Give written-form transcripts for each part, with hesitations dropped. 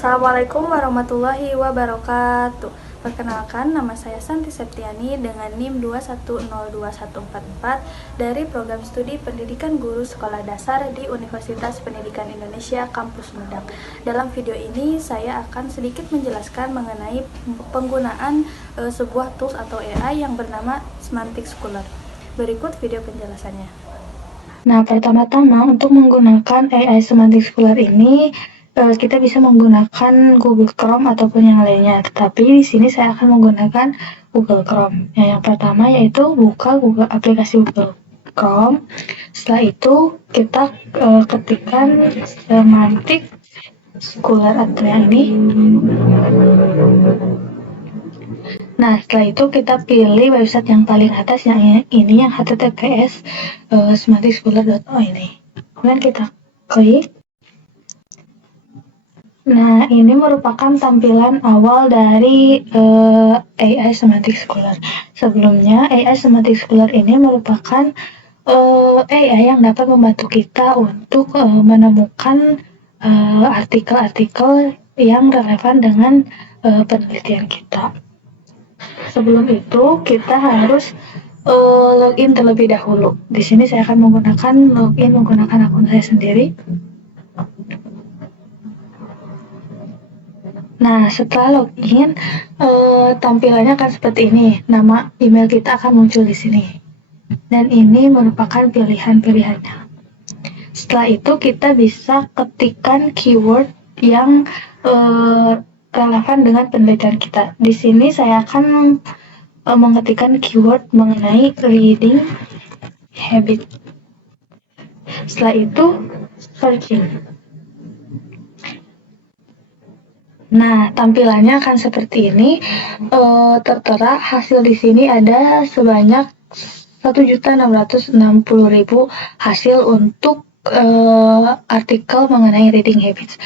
Assalamualaikum warahmatullahi wabarakatuh. Perkenalkan, nama saya Santi Septiani dengan NIM 2102144 dari Program Studi Pendidikan Guru Sekolah Dasar di Universitas Pendidikan Indonesia Kampus Medan. Dalam video ini saya akan sedikit menjelaskan mengenai penggunaan sebuah tools atau AI yang bernama Semantic Scholar. Berikut video penjelasannya. Nah, pertama-tama untuk menggunakan AI Semantic Scholar ini kita bisa menggunakan Google Chrome ataupun yang lainnya. Tetapi di sini saya akan menggunakan Google Chrome. Yang pertama yaitu buka aplikasi Google Chrome. Setelah itu kita ketikkan Semantic Scholar atau yang ini. Nah, setelah itu kita pilih website yang paling atas, yang ini, yang https semanticscholar.io ini. Kemudian kita klik. Nah, ini merupakan tampilan awal dari AI Semantic Scholar. Sebelumnya, AI Semantic Scholar ini merupakan AI yang dapat membantu kita untuk menemukan artikel-artikel yang relevan dengan penelitian kita. Sebelum itu, kita harus login terlebih dahulu. Di sini saya akan menggunakan akun saya sendiri. Nah, setelah login, tampilannya akan seperti ini. Nama email kita akan muncul di sini. Dan ini merupakan pilihan-pilihannya. Setelah itu, kita bisa ketikkan keyword yang relevan dengan penelitian kita. Di sini saya akan mengetikkan keyword mengenai reading habit. Setelah itu, searching. Nah, tampilannya akan seperti ini. Tertera hasil di sini ada sebanyak 1.660.000 hasil untuk artikel mengenai reading habits.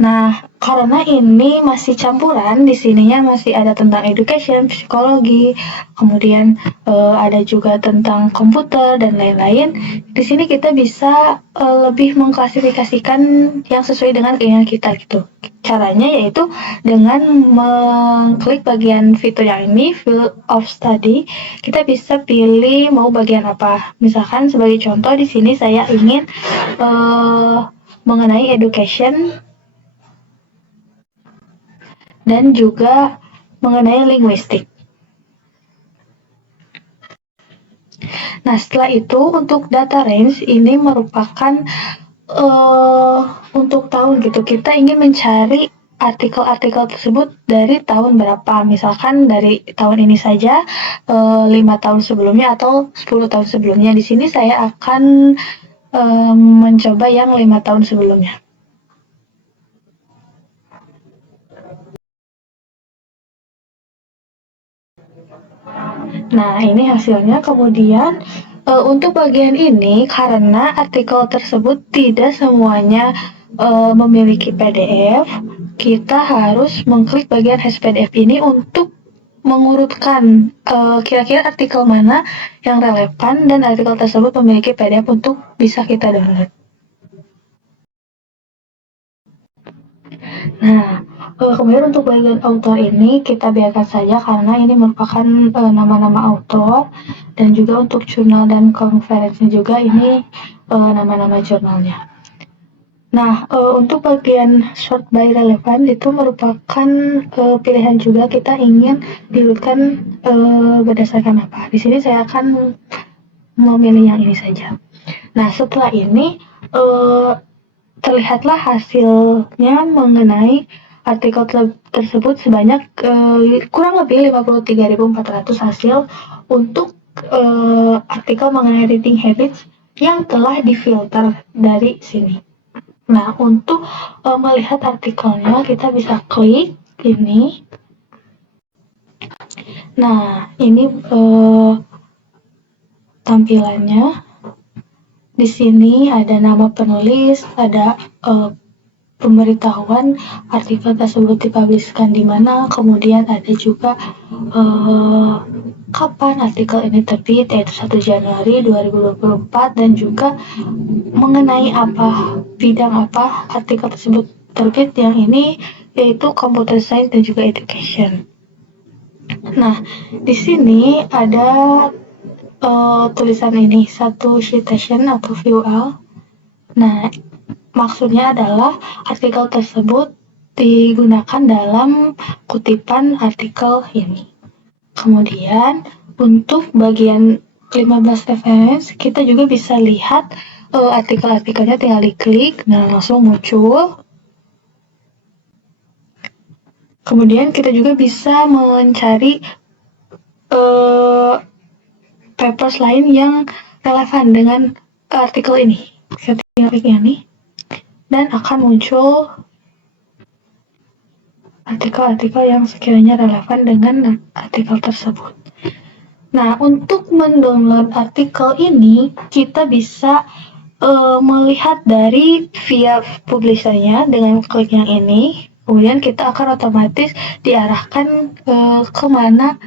Nah, karena ini masih campuran, di sininya masih ada tentang education, psikologi, kemudian ada juga tentang komputer dan lain-lain. Di sini kita bisa lebih mengklasifikasikan yang sesuai dengan keinginan kita gitu. Caranya yaitu dengan mengklik bagian fitur yang ini, Field of Study, kita bisa pilih mau bagian apa. Misalkan sebagai contoh di sini saya ingin mengenai education dan juga mengenai linguistik. Nah, setelah itu untuk data range ini merupakan untuk tahun gitu. Kita ingin mencari artikel-artikel tersebut dari tahun berapa. Misalkan dari tahun ini saja 5 tahun sebelumnya atau 10 tahun sebelumnya. Di sini saya akan mencoba yang 5 tahun sebelumnya. Nah, ini hasilnya. Kemudian untuk bagian ini, karena artikel tersebut tidak semuanya memiliki PDF, kita harus mengklik bagian Has PDF ini untuk mengurutkan kira-kira artikel mana yang relevan dan artikel tersebut memiliki PDF untuk bisa kita download. Nah, kemudian untuk bagian author ini kita biarkan saja karena ini merupakan nama-nama author, dan juga untuk jurnal dan konferensi juga ini nama-nama jurnalnya. Nah, untuk bagian sort by relevant itu merupakan pilihan juga, kita ingin diurutkan berdasarkan apa. Di sini saya akan memilih yang ini saja. Nah, setelah ini terlihatlah hasilnya mengenai artikel tersebut sebanyak kurang lebih 53.400 hasil untuk artikel mengenai reading habits yang telah difilter dari sini. Nah, untuk melihat artikelnya kita bisa klik ini. Nah, ini tampilannya. Di sini ada nama penulis, ada pemberitahuan artikel tersebut dipubliskan di mana, kemudian ada juga kapan artikel ini terbit, yaitu 1 Januari 2024, dan juga mengenai apa, bidang apa artikel tersebut terbit. Yang ini yaitu Computer Science dan juga Education. Nah, di sini ada tulisan ini, satu citation atau URL. Nah, maksudnya adalah artikel tersebut digunakan dalam kutipan artikel ini. Kemudian, untuk bagian 15 reference, kita juga bisa lihat artikel-artikelnya, tinggal diklik, nah langsung muncul. Kemudian kita juga bisa mencari papers lain yang relevan dengan artikel ini. Saya tinggal klik ini, dan akan muncul artikel-artikel yang sekiranya relevan dengan artikel tersebut. Nah, untuk mendownload artikel ini, kita bisa melihat dari via publishernya dengan klik yang ini. Kemudian kita akan otomatis diarahkan kemana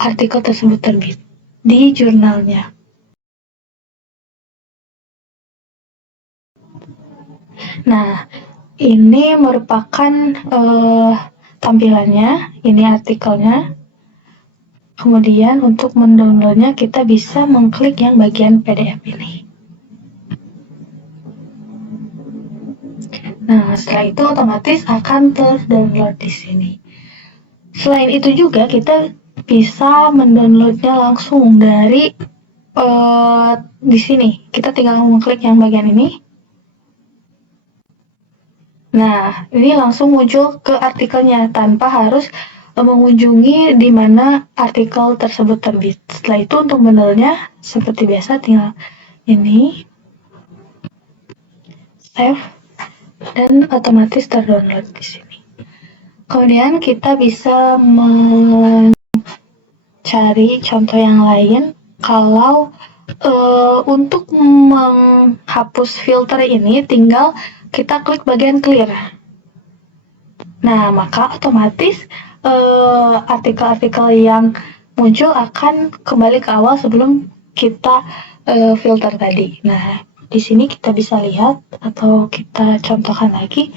artikel tersebut terbit di jurnalnya. Nah, ini merupakan tampilannya, ini artikelnya. Kemudian untuk mendownloadnya kita bisa mengklik yang bagian PDF ini. Nah, setelah itu otomatis akan terdownload di sini. Selain itu juga kita bisa mendownloadnya langsung dari di sini. Kita tinggal mengklik yang bagian ini. Nah, ini langsung muncul ke artikelnya tanpa harus mengunjungi di mana artikel tersebut terbit. Setelah itu untuk mendownloadnya seperti biasa tinggal ini, save, dan otomatis terdownload di sini. Kemudian kita bisa mencari contoh yang lain. Kalau untuk menghapus filter ini tinggal kita klik bagian clear. Nah, maka otomatis artikel-artikel yang muncul akan kembali ke awal sebelum kita filter tadi. Nah, di sini kita bisa lihat atau kita contohkan lagi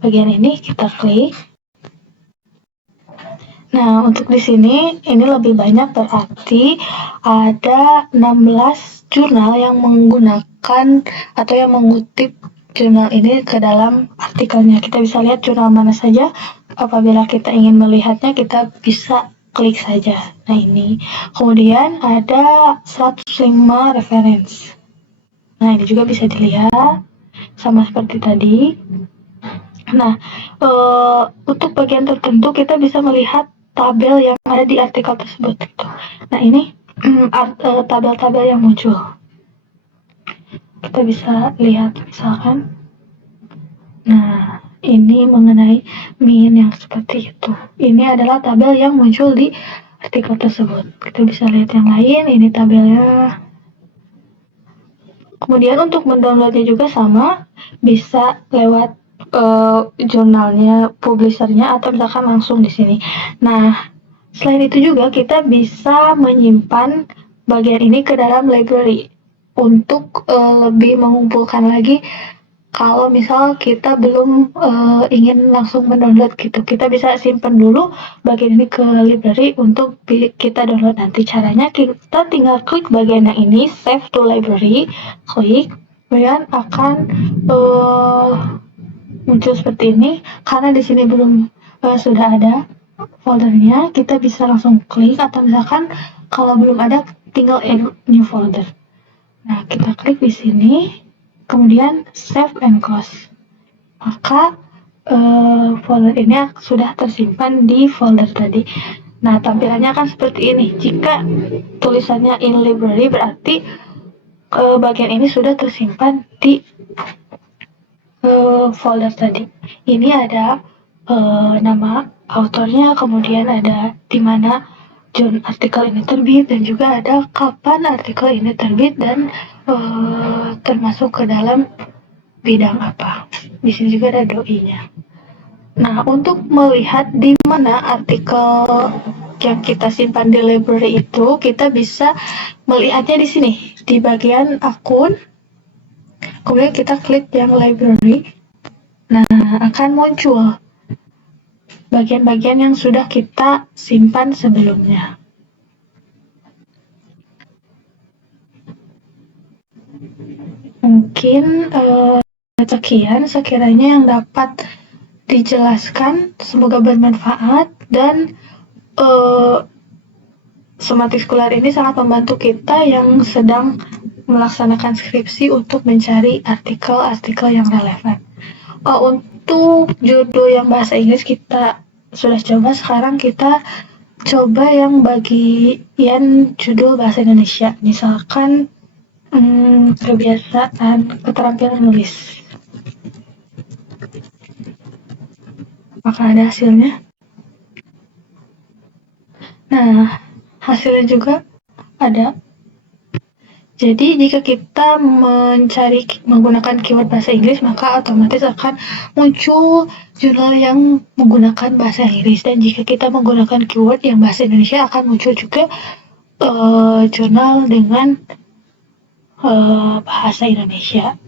bagian ini, kita klik. Nah, untuk di sini ini lebih banyak, berarti ada 16 jurnal yang menggunakan atau yang mengutip jurnal ini ke dalam artikelnya. Kita bisa lihat jurnal mana saja. Apabila kita ingin melihatnya, kita bisa klik saja. Nah, ini. Kemudian ada 105 reference. Nah, ini juga bisa dilihat sama seperti tadi. Nah, untuk bagian tertentu kita bisa melihat tabel yang ada di artikel tersebut. Gitu. Nah, ini tabel-tabel yang muncul. Kita bisa lihat misalkan. Nah, ini mengenai min yang seperti itu. Ini adalah tabel yang muncul di artikel tersebut. Kita bisa lihat yang lain, ini tabelnya. Kemudian untuk mendownloadnya juga sama, bisa lewat jurnalnya, publishernya, atau misalkan langsung di sini. Nah, selain itu juga kita bisa menyimpan bagian ini ke dalam library untuk lebih mengumpulkan lagi. Kalau misal kita belum ingin langsung mendownload gitu, kita bisa simpan dulu bagian ini ke library untuk kita download nanti. Caranya kita tinggal klik bagian yang ini, save to library, klik, kemudian akan muncul seperti ini. Karena di sini belum sudah ada foldernya, kita bisa langsung klik, atau misalkan kalau belum ada tinggal add new folder. Nah, kita klik di sini, kemudian save and close. Maka folder ini sudah tersimpan di folder tadi. Nah, tampilannya akan seperti ini. Jika tulisannya in library, berarti bagian ini sudah tersimpan di folder tadi. Ini ada nama autornya, kemudian ada di mana artikel ini terbit, dan juga ada kapan artikel ini terbit dan termasuk ke dalam bidang apa. Di sini juga ada doi-nya. Nah, untuk melihat di mana artikel yang kita simpan di library itu, kita bisa melihatnya di sini, di bagian akun. Kemudian kita klik yang library. Nah, akan muncul bagian-bagian yang sudah kita simpan sebelumnya. Mungkin sekian sekiranya yang dapat dijelaskan, semoga bermanfaat dan Sematiskular ini sangat membantu kita yang sedang melaksanakan skripsi untuk mencari artikel-artikel yang relevan. Untuk judul yang bahasa Inggris kita sudah coba, sekarang kita coba yang bagian judul bahasa Indonesia. Misalkan kebiasaan keterampilan menulis. Apakah ada hasilnya? Nah, hasilnya juga ada. Jadi jika kita mencari menggunakan keyword bahasa Inggris, maka otomatis akan muncul jurnal yang menggunakan bahasa Inggris, dan jika kita menggunakan keyword yang bahasa Indonesia akan muncul juga jurnal dengan bahasa Indonesia.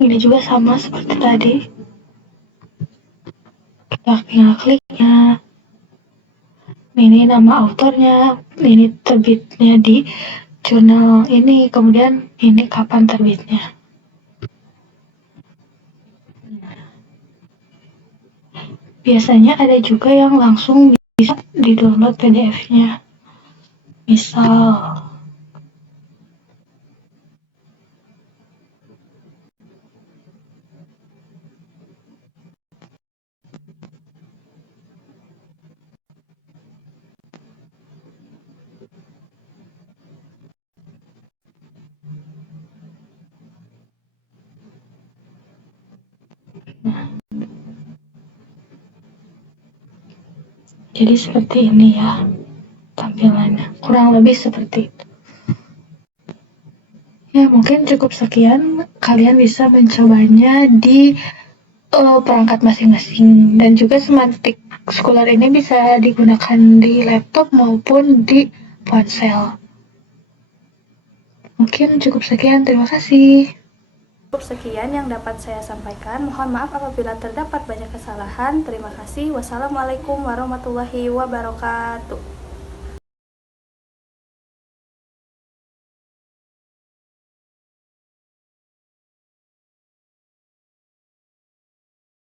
Ini juga sama seperti tadi. Kita tinggal kliknya. Ini nama autornya, ini terbitnya di jurnal ini, kemudian ini kapan terbitnya. Biasanya ada juga yang langsung bisa di-download PDF-nya. Misal jadi seperti ini ya tampilannya, kurang lebih seperti itu. Ya, mungkin cukup sekian. Kalian bisa mencobanya di perangkat masing-masing, dan juga Semantic Scholar ini bisa digunakan di laptop maupun di ponsel. Mungkin cukup sekian, terima kasih. Cukup sekian yang dapat saya sampaikan. Mohon maaf apabila terdapat banyak kesalahan. Terima kasih. Wassalamualaikum warahmatullahi wabarakatuh.